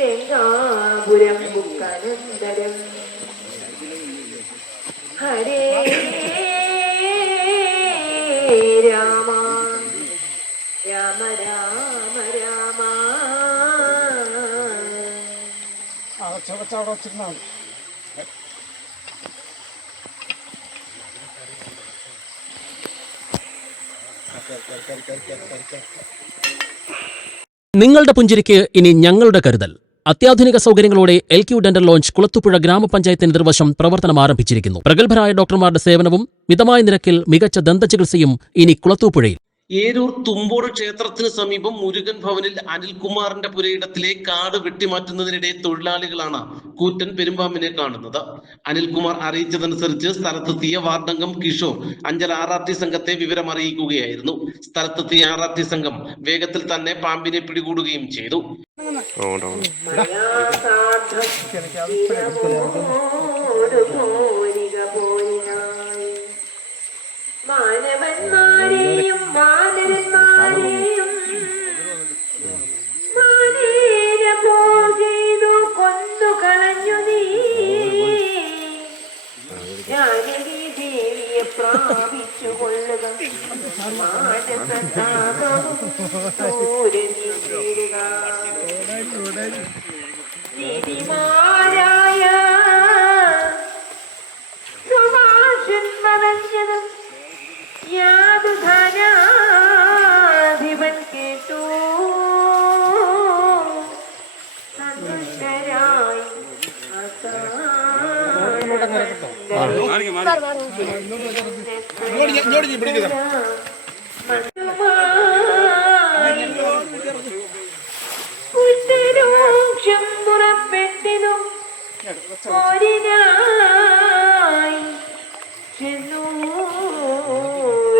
ലങ്കാപുരം ബുക്കനന്തരം ഹരേ രാമ രാമ രാമ രാമ. നിങ്ങളുടെ പുഞ്ചിരിക്ക് ഇനി ഞങ്ങളുടെ കരുതൽ. അത്യാധുനിക സൗകര്യങ്ങളോടെ LQ ഡെന്റൽ ലോഞ്ച് കുളത്തൂപ്പുഴ ഗ്രാമപഞ്ചായത്തിന് എതിർവശം പ്രവർത്തനം ആരംഭിച്ചിരിക്കുന്നു. പ്രഗത്ഭരായ ഡോക്ടർമാരുടെ സേവനവും മിതമായ നിരക്കിൽ മികച്ച ദന്തചികിത്സയും ഇനി കുളത്തൂപ്പുഴയിൽ. ഏരൂർ തുമ്പോട് ക്ഷേത്രത്തിന് സമീപം മുരുകൻ ഭവനിൽ അനിൽകുമാറിന്റെ പുരയിടത്തിലെ കാട് വെട്ടിമാറ്റുന്നതിനിടെ തൊഴിലാളികളാണ് കൂറ്റൻ പെരുമ്പാമ്പിനെ കാണുന്നത്. അനിൽകുമാർ അറിയിച്ചതനുസരിച്ച് സ്ഥലത്തെത്തിയ വാർഡംഗം കിഷോർ അഞ്ചൽ RRT സംഘത്തെ വിവരം അറിയിക്കുകയായിരുന്നു. സ്ഥലത്തെത്തിയ RRT സംഘം വേഗത്തിൽ തന്നെ പാമ്പിനെ പിടികൂടുകയും ചെയ്തു. മാനവന്മാരെയും വാനരന്മാരെയും മാനേര പോൽ ചെയ്തു കൊന്നു കളഞ്ഞു നീ. ജാനകി ദേവിയെ പ്രാപിച്ചു കൊള്ളുക, മാനസതാപവും സൂര്യനി വീഴുക. നീതിമാരായ സുഭാഷൻ പറഞ്ഞതും യാതുധനാധിപൻ കേട്ടു. സന്തുഷ്ടരായി കുറ്റരൂക്ഷം പുറപ്പെട്ടിനും ഒരിനായി ചെന്നു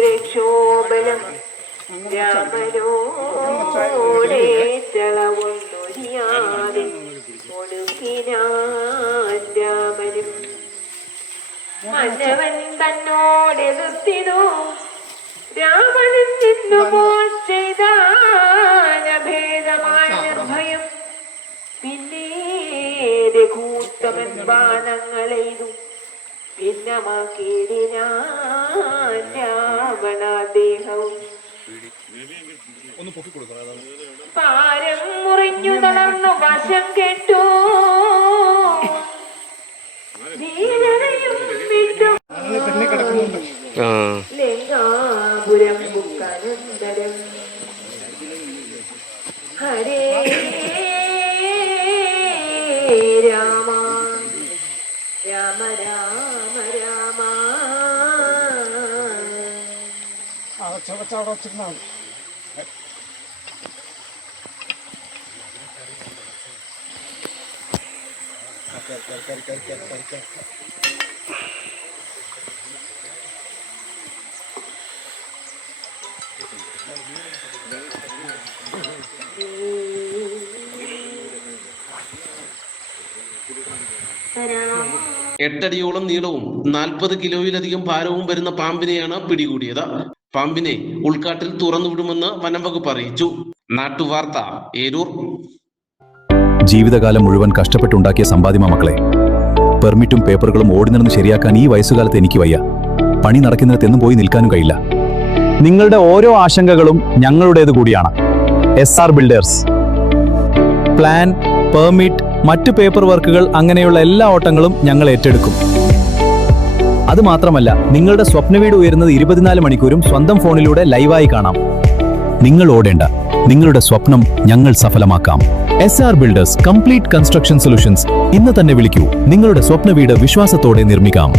രക്ഷോബലം രാമനോടെ ചളവൊന്നൊരിയാതെ ഒടുക്കിനാൻ രാമനും. മന്നവൻ തന്നോടെതിർത്തിനു രാവണൻ നിന്നുപോൽ ചെയ്താനഭേദമായ നിർഭയം. പിന്നെ രഘൂത്തമൻ ബാണങ്ങളെയ്തു ഭിന്നമാക്കിയിടിനാൻ രാവണാദേഹവും. പാരം മുറിഞ്ഞു തളർന്നു വശം കെട്ടു ധീരതയും വിട്ടു. ലങ്കാപുരം ബുക്കനന്തരം ഹരേ രാമ രാമ രാമ രാമ. എട്ടടിയോളം നീളവും 40 കിലോയിലധികം ഭാരവും വരുന്ന പാമ്പിനെയാണ് പിടികൂടിയത്. പാമ്പിനെ ഉൾക്കാട്ടിൽ തുറന്നുവിടുമെന്ന് വനംവകുപ്പ് അറിയിച്ചു. നാട്ടുവാർത്ത, ഏരൂർ. ജീവിതകാലം മുഴുവൻ കഷ്ടപ്പെട്ടുണ്ടാക്കിയ സമ്പാദ്യമാ മക്കളെ. പെർമിറ്റും പേപ്പറുകളും ഓടി നടന്ന് ശരിയാക്കാൻ ഈ വയസ്സുകാലത്ത് എനിക്ക് വയ്യ. പണി നടക്കുന്നിടത്തെന്നും പോയി നിൽക്കാനും കഴിയില്ല. നിങ്ങളുടെ ഓരോ ആശങ്കകളും ഞങ്ങളുടേത് കൂടിയാണ്. SR builders. പ്ലാൻ, പെർമിറ്റ്, മറ്റു പേപ്പർ വർക്കുകൾ അങ്ങനെയുള്ള എല്ലാ ഓട്ടങ്ങളും ഞങ്ങൾ ഏറ്റെടുക്കും. അതുമാത്രമല്ല, നിങ്ങളുടെ സ്വപ്ന വീട് ഉയരുന്നത് 24 മണിക്കൂറും സ്വന്തം ഫോണിലൂടെ ലൈവായി കാണാം. നിങ്ങൾ ഓടേണ്ട, നിങ്ങളുടെ സ്വപ്നം ഞങ്ങൾ സഫലമാക്കാം. SR builders complete construction solutions. ഇന്ന് തന്നെ വിളിക്കൂ. നിങ്ങളുടെ സ്വപ്ന വീട് വിശ്വാസത്തോടെ നിർമ്മിക്കാം.